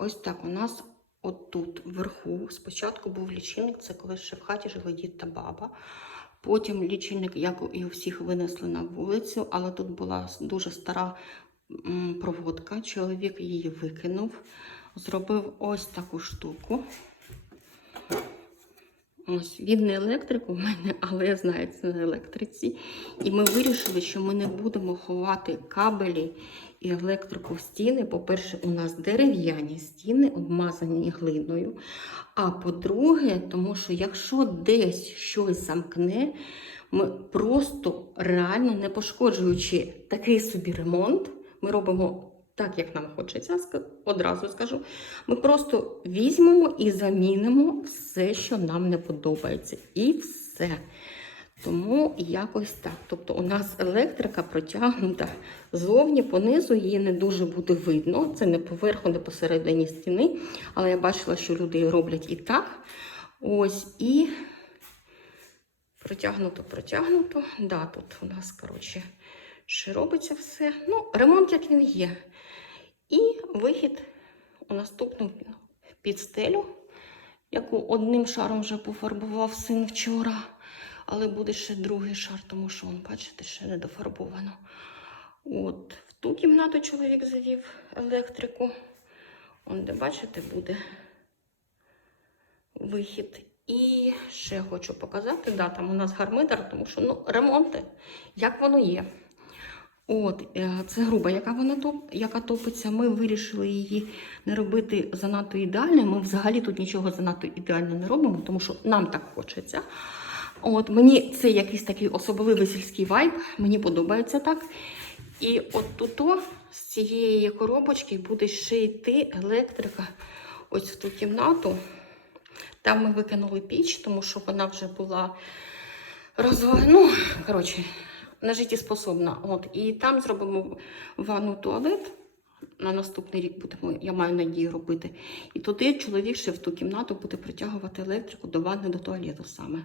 ось так у нас отут вверху. Спочатку був лічильник, це коли ще в хаті жили дід та баба. Потім лічильник, як і у всіх, винесли на вулицю, але тут була дуже стара проводка. Чоловік її викинув, зробив ось таку штуку. Ось він не електрик у мене, але я знаю це на електриці. І ми вирішили, що ми не будемо ховати кабелі і електрику в стіни. По-перше, у нас дерев'яні стіни, обмазані глиною. А по-друге, тому що якщо десь щось замкне, ми просто реально не пошкоджуючи такий собі ремонт, ми робимо так, як нам хочеться, одразу скажу. Ми просто візьмемо і замінимо все, що нам не подобається. І все. Тому якось так. Тобто у нас електрика протягнута зовні, понизу її не дуже буде видно. Це не поверху, не посередині стіни. Але я бачила, що люди роблять і так. Ось і протягнуто, протягнуто. Да, тут у нас, коротше, ще робиться все. Ну, ремонт, як він є. І вихід у наступну підстелю, яку одним шаром вже пофарбував син вчора. Але буде ще другий шар, тому що, он, бачите, ще не дофарбовано. От, в ту кімнату чоловік завів електрику. Он, де бачите, буде вихід. І ще хочу показати, да, там у нас гармидер, тому що ну, ремонти, як воно є. От, е, це груба, яка вона топ, яка топиться. Ми вирішили її не робити занадто ідеально. Ми взагалі тут нічого занадто ідеально не робимо, тому що нам так хочеться. От мені це якийсь такий особливий сільський вайб, мені подобається так. І от тут з цієї коробочки буде ще йти електрика ось в ту кімнату. Там ми викинули піч, тому що вона вже була розвалена. Ну, коротше, нежиттєспособна. От, і там зробимо ванну туалет. На наступний рік будемо, я маю надію робити. І туди чоловік ще в ту кімнату буде притягувати електрику до ванни, до туалету саме.